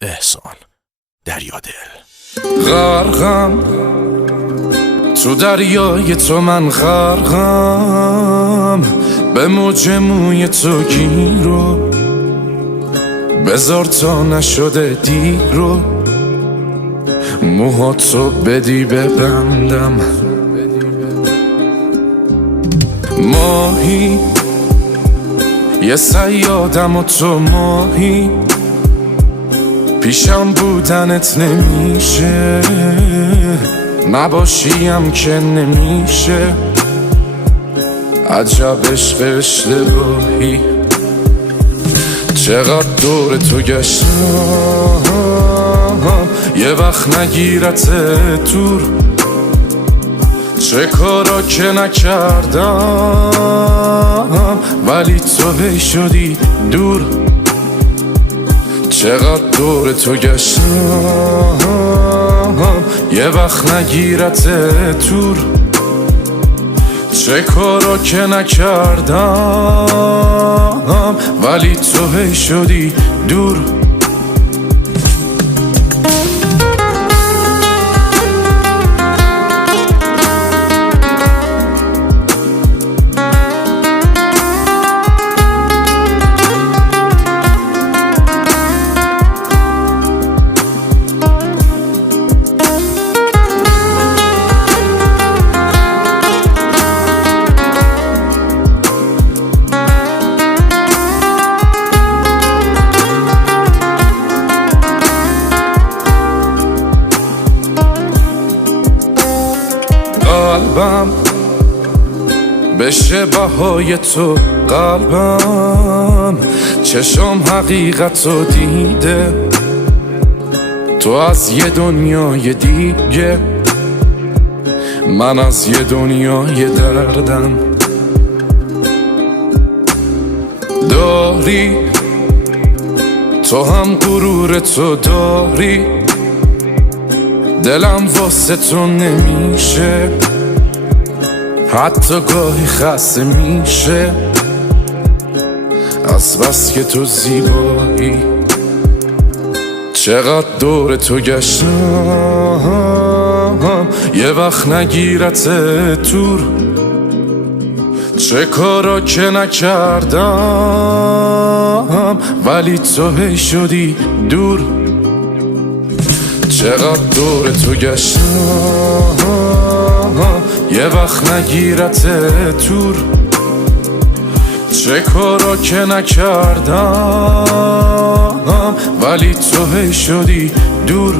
احسان دریادل. غرقم تو دریای تو، من غرقم به موج موی تو گیرو، بذار تا نشده دیرو، موهاتو بدی ببندم. ماهی یه صیادم و تو ماهی، پیشم بودنت نمیشه، نباشیم که نمیشه. عجب عشق اشتباهی، چقدر دور تو گشتم یه وقت نگیرت دور. چه کارا که نکردم ولی تو هی شدی دور. چقدر دور تو گشتم یه وقت نگیرت دور. چه کارا که نکردم ولی تو هی شدی دور. قلبم بشه بهای تو، قلبم چشم حقیقتو دیده. تو از یه دنیای دیگه، من از یه دنیای دردم. داری تو هم غرور تو داری، دلم واسه تو نمیشه، حتی گاهی خسته میشه از بس که تو زیبایی. چقدر دور تو گشتم یه وقت نگیرت دور. چه کارا که نکردم ولی تو هی شدی دور. چقدر دور تو گشتم یه وقت نگیرت دور. چه کارا که نکردم ولی تو هی شدی دور.